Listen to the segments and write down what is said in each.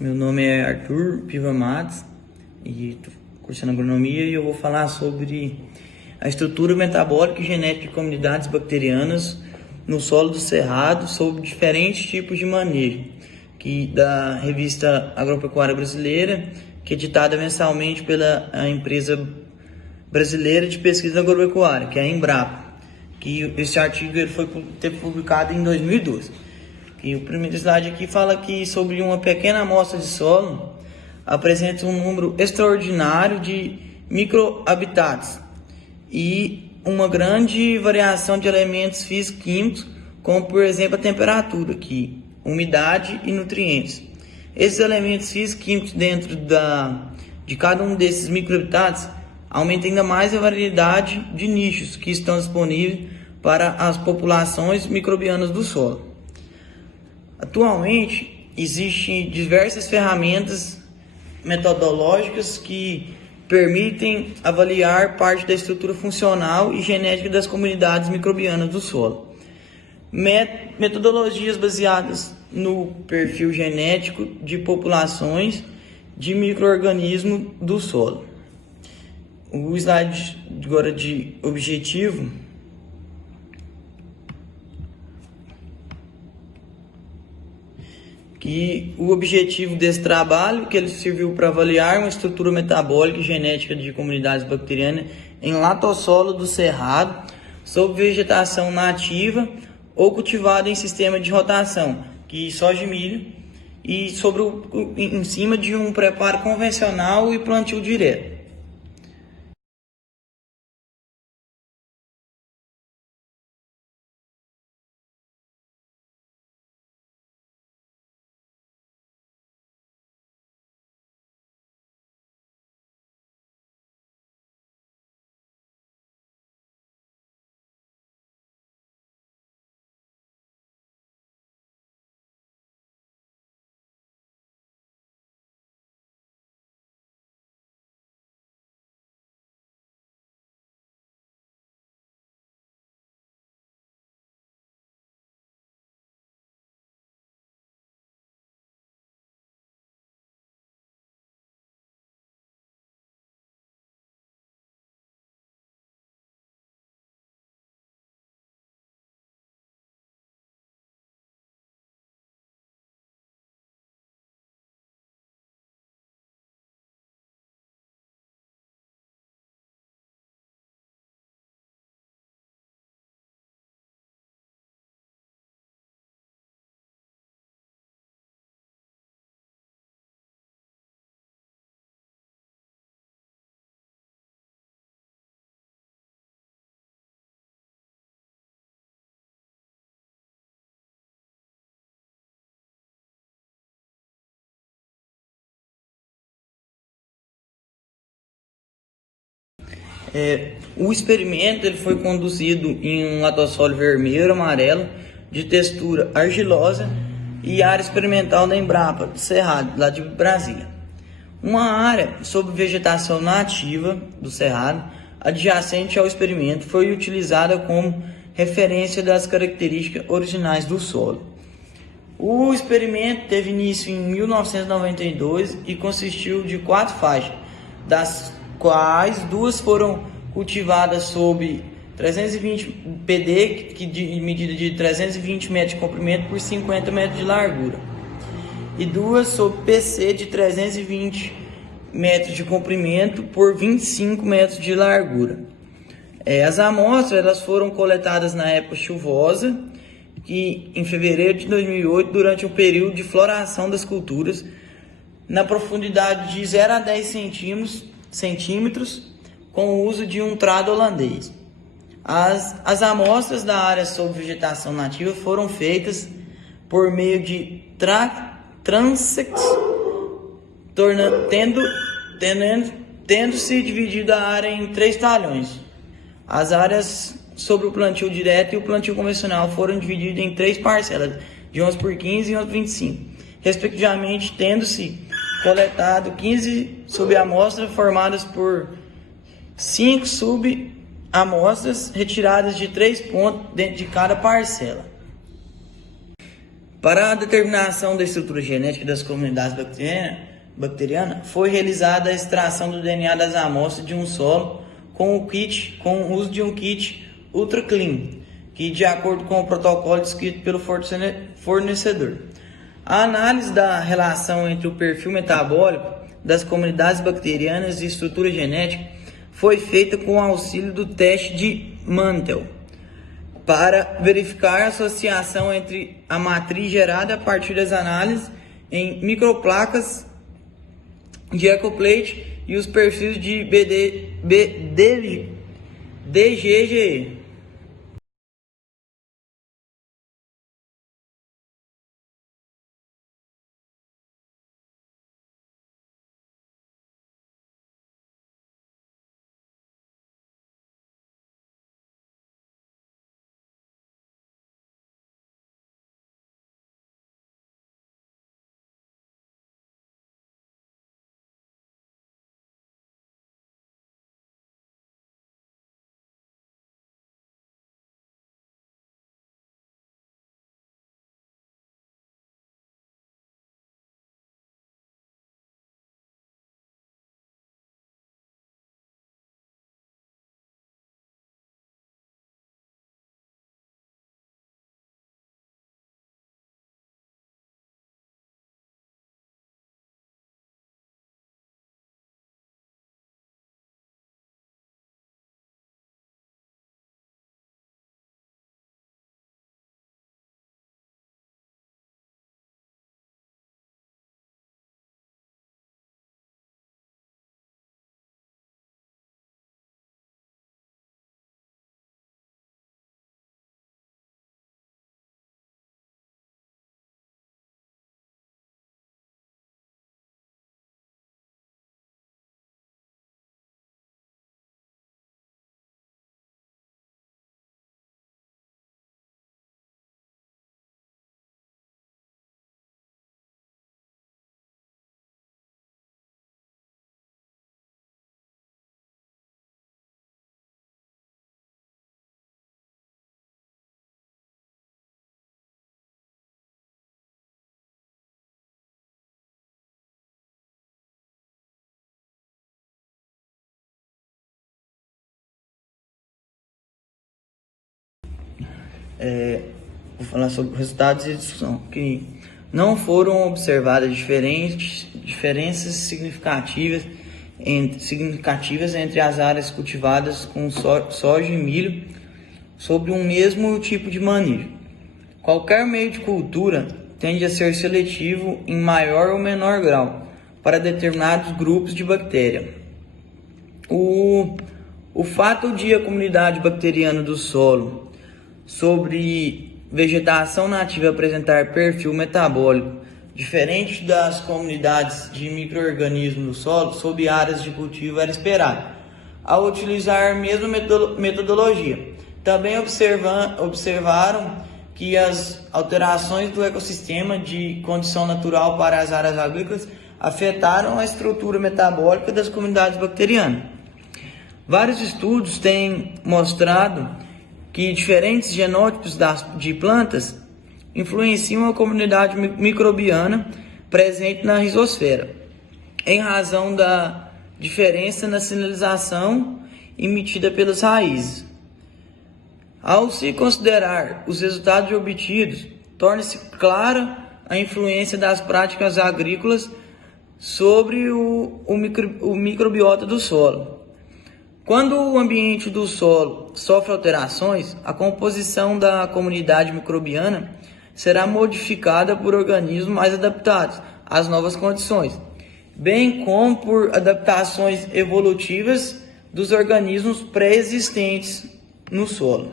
Meu nome é Arthur Piva Matos e estou cursando agronomia e eu vou falar sobre a estrutura metabólica e genética de comunidades bacterianas no solo do Cerrado, sob diferentes tipos de manejo, da revista Agropecuária Brasileira, que é editada mensalmente pela empresa brasileira de pesquisa agropecuária, que é a Embrapa, que esse artigo teve publicado em 2012. E o primeiro slide aqui fala que sobre uma pequena amostra de solo apresenta um número extraordinário de microhabitats e uma grande variação de elementos físico-químicos, como por exemplo a temperatura, umidade e nutrientes. Esses elementos físico-químicos dentro de cada um desses microhabitats aumenta ainda mais a variedade de nichos que estão disponíveis para as populações microbianas do solo. Atualmente, existem diversas ferramentas metodológicas que permitem avaliar parte da estrutura funcional e genética das comunidades microbianas do solo. Metodologias baseadas no perfil genético de populações de micro-organismos do solo. O slide agora de objetivo que o objetivo desse trabalho, que ele serviu para avaliar uma estrutura metabólica e genética de comunidades bacterianas em latossolo do Cerrado, sob vegetação nativa ou cultivada em sistema de rotação, soja e milho, e em cima de um preparo convencional e plantio direto. O experimento ele foi conduzido em um latossolo vermelho amarelo de textura argilosa e área experimental da Embrapa do Cerrado, lá de Brasília. Uma área sob vegetação nativa do Cerrado, adjacente ao experimento, foi utilizada como referência das características originais do solo. O experimento teve início em 1992 e consistiu de 4 faixas, das quais 2 foram cultivadas sob 320 PD, de medida de 320 metros de comprimento por 50 metros de largura, e 2 sob PC de 320 metros de comprimento por 25 metros de largura. As amostras elas foram coletadas na época chuvosa, em fevereiro de 2008, durante o período de floração das culturas, na profundidade de 0 a 10 centímetros, com o uso de um trado holandês. As amostras da área sob vegetação nativa foram feitas por meio de transects, tendo-se dividido a área em 3 talhões. As áreas sobre o plantio direto e o plantio convencional foram divididos em 3 parcelas, de 11 por 15 e 11 por 25, respectivamente, tendo-se coletado 15 subamostras formadas por 5 subamostras retiradas de 3 pontos dentro de cada parcela. Para a determinação da estrutura genética das comunidades bacterianas, foi realizada a extração do DNA das amostras de um solo com o uso de um kit Ultra Clean, que de acordo com o protocolo descrito pelo fornecedor. A análise da relação entre o perfil metabólico das comunidades bacterianas e estrutura genética foi feita com o auxílio do teste de Mantel, para verificar a associação entre a matriz gerada a partir das análises em microplacas de ecoplate e os perfis de DGGE. Vou falar sobre os resultados de discussão, que não foram observadas diferenças significativas entre as áreas cultivadas com soja e milho sobre um mesmo tipo de manejo. Qualquer meio de cultura tende a ser seletivo em maior ou menor grau para determinados grupos de bactéria. O fato de a comunidade bacteriana do solo sobre vegetação nativa apresentar perfil metabólico diferente das comunidades de micro-organismos no solo sob áreas de cultivo era esperado, ao utilizar a mesma metodologia. Também observaram que as alterações do ecossistema de condição natural para as áreas agrícolas afetaram a estrutura metabólica das comunidades bacterianas. Vários estudos têm mostrado que diferentes genótipos de plantas influenciam a comunidade microbiana presente na rizosfera, em razão da diferença na sinalização emitida pelas raízes. Ao se considerar os resultados obtidos, torna-se clara a influência das práticas agrícolas sobre o microbiota do solo. Quando o ambiente do solo sofre alterações, a composição da comunidade microbiana será modificada por organismos mais adaptados às novas condições, bem como por adaptações evolutivas dos organismos pré-existentes no solo.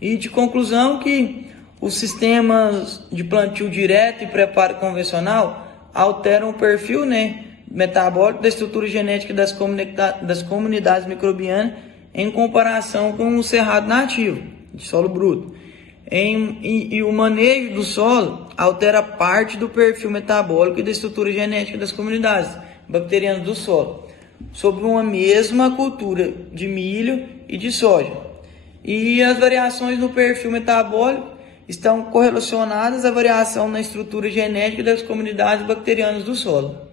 E de conclusão que os sistemas de plantio direto e preparo convencional alteram o perfil, metabólico da estrutura genética das comunidades microbianas em comparação com o cerrado nativo, de solo bruto. E o manejo do solo altera parte do perfil metabólico e da estrutura genética das comunidades bacterianas do solo, sobre uma mesma cultura de milho e de soja. E as variações no perfil metabólico estão correlacionadas à variação na estrutura genética das comunidades bacterianas do solo.